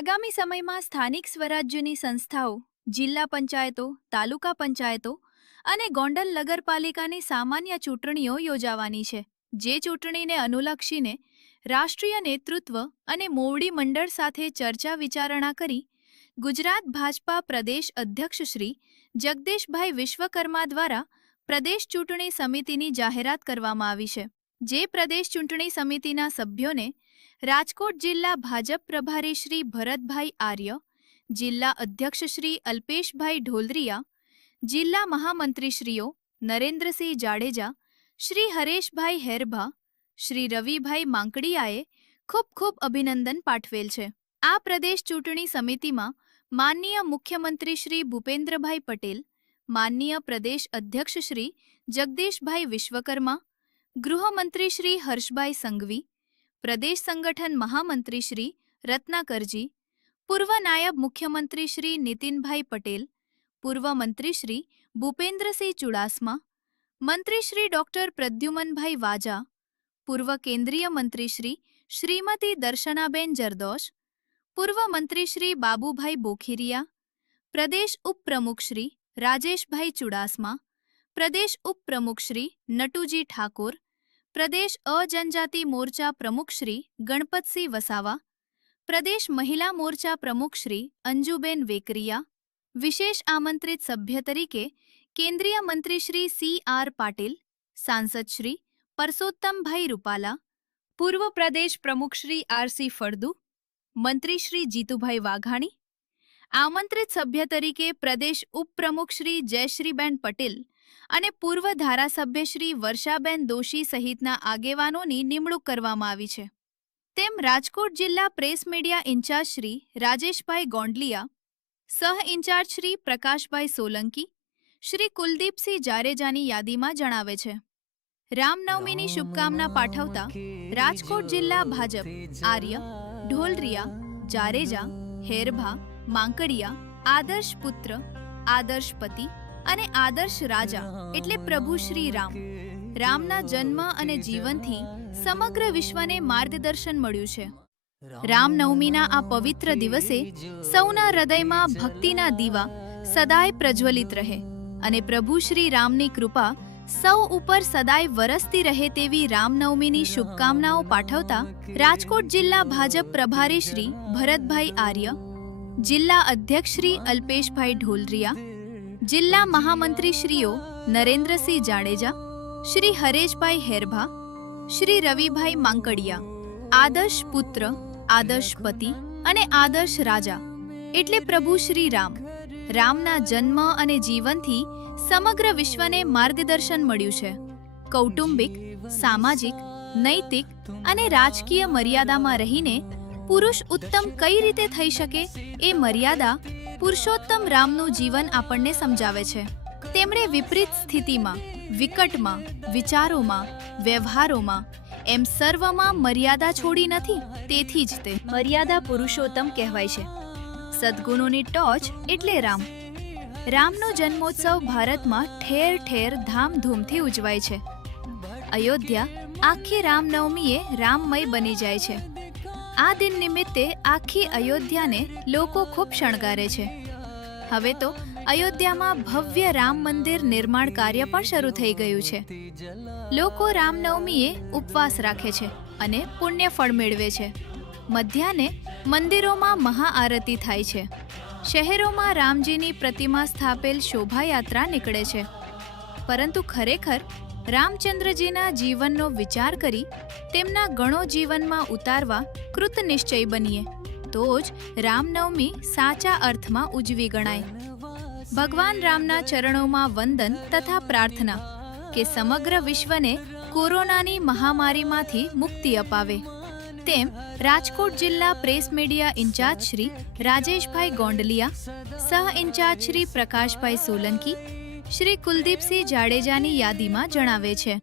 આગામી સમયમાં સ્થાનિક સ્વરાજ્યની સંસ્થાઓ, જિલ્લા પંચાયતો, તાલુકા પંચાયતો અને ગોંડલ નગરપાલિકાની સામાન્ય ચૂંટણીઓ યોજાવાની છે. જે ચૂંટણીને અનુલક્ષીને રાષ્ટ્રીય નેતૃત્વ અને મોવડી મંડળ સાથે ચર્ચા વિચારણા કરી ગુજરાત ભાજપા પ્રદેશ અધ્યક્ષ શ્રી જગદીશભાઈ વિશ્વકર્મા દ્વારા પ્રદેશ ચૂંટણી સમિતિની જાહેરાત કરવામાં આવી છે. જે પ્રદેશ ચૂંટણી સમિતિના સભ્યોને રાજકોટ જિલ્લા ભાજપ પ્રભારી શ્રી ભરતભાઈ આર્ય, જિલ્લા અધ્યક્ષ શ્રી અલ્પેશભાઈ ઢોલરિયા, જિલ્લા મહામંત્રીશ્રીઓ નરેન્દ્રસિંહ જાડેજા, શ્રી હરેશભાઈ હેરભા, શ્રી રવિભાઈ માંકડિયાએ ખૂબ ખૂબ અભિનંદન પાઠવેલ છે. આ પ્રદેશ ચૂંટણી સમિતિમાં માનનીય મુખ્યમંત્રી શ્રી ભૂપેન્દ્રભાઈ પટેલ, માનનીય પ્રદેશ અધ્યક્ષ શ્રી જગદીશભાઈ વિશ્વકર્મા, ગૃહમંત્રી શ્રી હર્ષભાઈ સંઘવી, પ્રદેશ સંગઠન મહામંત્રી શ્રી રત્નાકરજી, પૂર્વ નાયબ મુખ્યમંત્રી શ્રી નીતિનભાઈ પટેલ, પૂર્વ મંત્રી શ્રી ભૂપેન્દ્રસિંહ ચુડાસમા, મંત્રી શ્રી ડોક્ટર પ્રદ્યુમનભાઈ વાજા, પૂર્વ કેન્દ્રીય મંત્રી શ્રી શ્રીમતી દર્શનાબેન જરદોશ, પૂર્વ મંત્રી શ્રી બાબુભાઈ બોખીરિયા, પ્રદેશ ઉપપ્રમુખ શ્રી રાજેશભાઈ ચુડાસમા, પ્રદેશ ઉપપ્રમુખ શ્રી નટુજી ઠાકોર, પ્રદેશ અજનજાતિ મોરચા પ્રમુખ શ્રી ગણપતસિંહ વસાવા, પ્રદેશ મહિલા મોરચા પ્રમુખ શ્રી અંજુબેન વેકરિયા, વિશેષ આમંત્રિત સભ્ય તરીકે કેન્દ્રીય મંત્રી શ્રી સી.આર. પાટીલ, સાંસદ શ્રી પરસોત્તમભાઈ રૂપાલા, પૂર્વ પ્રદેશ પ્રમુખ શ્રી આર.સી. ફળદુ, મંત્રી શ્રી જીતુભાઈ વાઘાણી, આમંત્રિત સભ્ય તરીકે પ્રદેશ ઉપપ્રમુખ શ્રી જયશ્રીબેન પટેલ અને પૂર્વ ધારાસભ્ય શ્રી વર્ષાબેન દોશી સહિતના આગેવાનોની નિમણૂક કરવામાં આવી છે. તેમ રાજકોટ જિલ્લા press media in charge Shri Rajeshbhai Gondaliya, સહ ઇન્ચાર્જ શ્રી પ્રકાશભાઈ સોલંકી, શ્રી કુલદીપસિંહ જાડેજાની યાદીમાં જણાવે છે. રામનવમીની શુભકામના પાઠવતા રાજકોટ જિલ્લા ભાજપ આર્ય, ઢોલરિયા, જાડેજા, હેરભા, માંકડિયા, આદર્શ પુત્ર, આદર્શ પતિ અને આદર્શ રાજા એટલે પ્રભુ શ્રી રામ, રામના જન્મ અને જીવનથી સમગ્ર વિશ્વને માર્ગદર્શન મળ્યું છે. રામનવમીના આ પવિત્ર દિવસે સૌના હૃદયમાં ભક્તિના દીવા સદાય પ્રજ્વલિત રહે અને પ્રભુ શ્રી રામની કૃપા સૌ ઉપર સદાય વરસતી રહે તેવી રામનવમીની શુભકામનાઓ પાઠવતા રાજકોટ જિલ્લા ભાજપ પ્રભારી શ્રી ભરતભાઈ આર્ય, જિલ્લા અધ્યક્ષ શ્રી અલ્પેશભાઈ ઢોલરિયા, જિલ્લા મહામંત્રી શ્રીઓ નરેન્દ્રસિંહ જાડેજા, શ્રી હરેશભાઈ હેરભા, શ્રી રવિભાઈ માંકડિયા, આદર્શ પુત્ર, આદર્શ પતિ અને આદર્શ રાજા એટલે પ્રભુ શ્રી રામ, રામના જન્મ અને જીવનથી સમગ્ર વિશ્વને માર્ગદર્શન મળ્યું છે. કૌટુંબિક, સામાજિક, નૈતિક અને રાજકીય મર્યાદામાં રહીને પુરુષ ઉત્તમ કઈ રીતે થઈ શકે એ મર્યાદા પુરુષોત્તમ રામનું જીવન આપણને સમજાવે છે. તેમણે વિપરીત સ્થિતિમાં, વિકટમાં, વિચારોમાં, વ્યવહારોમાં એમ સર્વમાં મર્યાદા છોડી નથી. તેથી જ તે મર્યાદા પુરુષોત્તમ કહેવાય છે. સદ્ગુણોની ટોચ એટલે રામ. રામનો જન્મોત્સવ ભારતમાં ઠેર ઠેર ધામધૂમથી ઉજવાય છે. અયોધ્યા આખી રામનવમીએ રામમય બની જાય છે. આ દિન નિમિત્તે આખી અયોધ્યાને લોકો ખૂબ શણગારે છે. હવે તો અયોધ્યામાં ભવ્ય રામ મંદિર નિર્માણ કાર્ય પણ શરૂ થઈ ગયું છે. લોકો રામનવમીએ ઉપવાસ રાખે છે અને પુણ્ય ફળ મેળવે છે. મધ્યાહ્ને મંદિરોમાં મહાઆરતી થાય છે. શહેરોમાં રામજીની પ્રતિમા સ્થાપેલ શોભાયાત્રા નીકળે છે. પરંતુ ખરેખર રામચંદ્રજીના જીવનનો વિચાર કરી તેમના ગણો જીવનમાં ઉતારવા કૃતનિશ્ચય બનીએ તો જ રામનવમી સાચા અર્થમાં ઉજવી ગણાય. ભગવાન રામના ચરણોમાં વંદન તથા પ્રાર્થના કે સમગ્ર વિશ્વને કોરોનાની મહામારીમાંથી મુક્તિ અપાવે. તેમ રાજકોટ જિલ્લા press media in charge Shri Rajeshbhai Gondaliya, સહ ઇન્ચાર્જ શ્રી પ્રકાશભાઈ સોલંકી, શ્રી કુલદીપસિંહ જાડેજાની યાદીમાં જણાવે છે.